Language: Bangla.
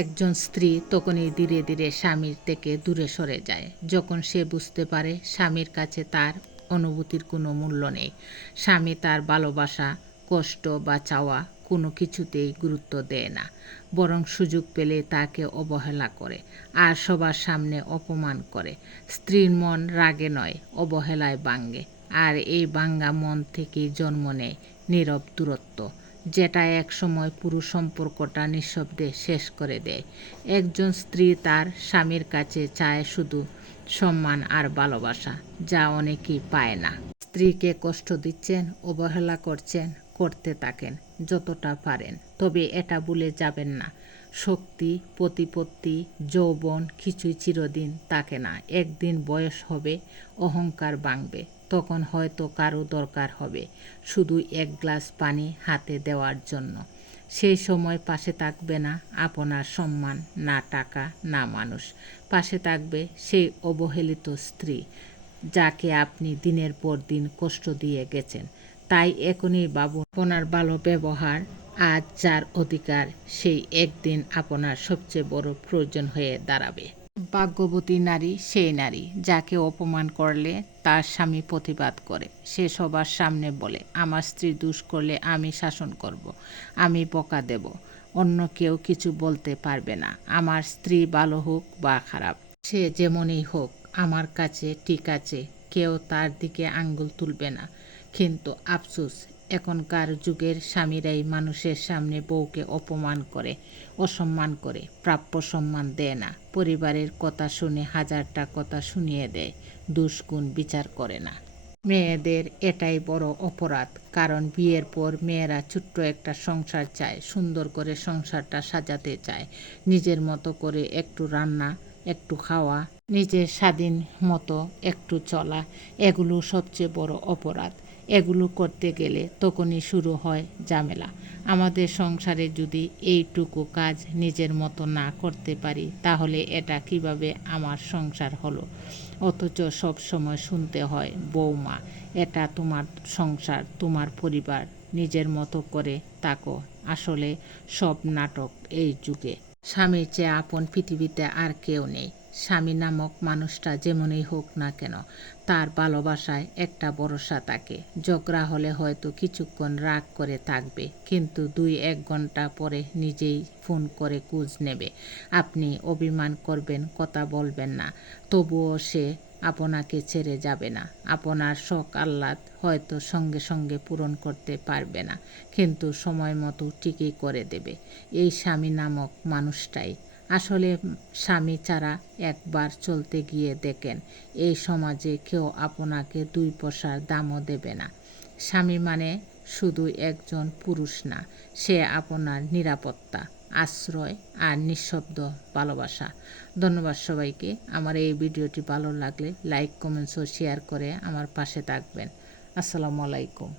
একজন স্ত্রী তখনই ধীরে ধীরে স্বামীর থেকে দূরে সরে যায়, যখন সে বুঝতে পারে স্বামীর কাছে তার অনুভূতির কোনো মূল্য নেই। স্বামী তার ভালোবাসা, কষ্ট বা চাওয়া কোনো কিছুতেই গুরুত্ব দেয় না, বরং সুযোগ পেলে তাকে অবহেলা করে আর সবার সামনে অপমান করে। স্ত্রীর মন রাগে নয়, অবহেলায় ভাঙে, আর এই ভাঙ্গা মন থেকেই জন্ম নেয় নীরব দূরত্ব, যেটা এক সময় পুরো সম্পর্কটা নিঃশব্দে শেষ করে দেয়। একজন স্ত্রী তার স্বামীর কাছে চায় শুধু সম্মান আর ভালোবাসা, যা অনেকেই পায় না। স্ত্রীকে কষ্ট দিচ্ছেন, অবহেলা করতে থাকেন যতটা পারেন, তবে এটা ভুলে যাবেন না, শক্তি, প্রতিপত্তি, যৌবন কিছুই চিরদিন থাকে না। একদিন বয়স হবে, অহংকার ভাঙবে, তখন হয়তো কারো দরকার হবে শুধু এক গ্লাস পানি হাতে দেওয়ার জন্য। সেই সময় পাশে থাকবে না আপনার সম্মান, না টাকা, না মানুষ। পাশে থাকবে সেই অবহেলিত স্ত্রী, যাকে আপনি দিনের পর দিন কষ্ট দিয়ে গেছেন। তাই এখনই ভাবুন, আপনার ভালো ব্যবহার আজ যার অধিকার, সেই একদিন আপনার সবচেয়ে বড় প্রয়োজন হয়ে দাঁড়াবে। ভাগ্যবতী নারী সেই নারী যাকে অপমান করলে তার স্বামী প্রতিবাদ করে। সে সবার সামনে বলে, আমার স্ত্রী দোষ করলে আমি শাসন করব, আমি বকা দেব, অন্য কেউ কিছু বলতে পারবে না। আমার স্ত্রী ভালো হোক বা খারাপ, সে যেমনই হোক আমার কাছে ঠিক আছে, কেউ তার দিকে আঙ্গুল তুলবে না। কিন্তু আফসোস, এখনকার যুগের স্বামীরাই মানুষের সামনে বউকে অপমান করে, অসম্মান করে, প্রাপ্য সম্মান দেয় না, পরিবারের কথা শুনে হাজারটা কথা শুনিয়ে দেয়, দুষ্গুণ বিচার করে না। মেয়েদের এটাই বড় অপরাধ, কারণ বিয়ের পর মেয়েরা ছোট্ট একটা সংসার চায়, সুন্দর করে সংসারটা সাজাতে চায়, নিজের মতো করে একটু রান্না, একটু খাওয়া, নিজের স্বাধীন মতো একটু চলা। এগুলো সবচেয়ে বড় অপরাধ। এগুলো করতে গেলে তখনই শুরু হয় ঝামেলা। আমাদের সংসারে যদি এইটুকু কাজ নিজের মতো না করতে পারি, তাহলে এটা কিভাবে আমার সংসার হলো? অথচ সব সময় শুনতে হয়, বৌমা, এটা তোমার সংসার, তোমার পরিবার, নিজের মতো করে থাকো। আসলে সব নাটক এই যুগে। স্বামীর চেয়ে আপন পৃথিবীতে আর কেউ নেই। স্বামী নামক মানুষটা যেমনই হোক না কেন, তার ভালোবাসায় একটা ভরসা থাকে। ঝগড়া হলে হয়তো কিছুক্ষণ রাগ করে থাকবে, কিন্তু 2-1 ঘন্টা পরে নিজেই ফোন করে খোঁজ নেবে। আপনি অভিমান করবেন, কথা বলবেন না, তবুও সে আপনাকে ছেড়ে যাবে না। আপনার শখ আহ্লাদ হয়তো সঙ্গে সঙ্গে পূরণ করতে পারবে না, কিন্তু সময় মতো ঠিকই করে দেবে। এই স্বামী নামক মানুষটাই আসলে স্বামী ছাড়া একবার চলতে গিয়ে দেখেন, এই সমাজে কেউ আপনাকে 2 পয়সার দামও দেবে না। স্বামী মানে শুধু একজন পুরুষ না, সে আপনার নিরাপত্তা, আশ্রয় আর নিঃশব্দ ভালোবাসা। ধন্যবাদ সবাইকে। আমার এই ভিডিওটি ভালো লাগলে লাইক, কমেন্টস ও শেয়ার করে আমার পাশে থাকবেন। আসসালামু আলাইকুম।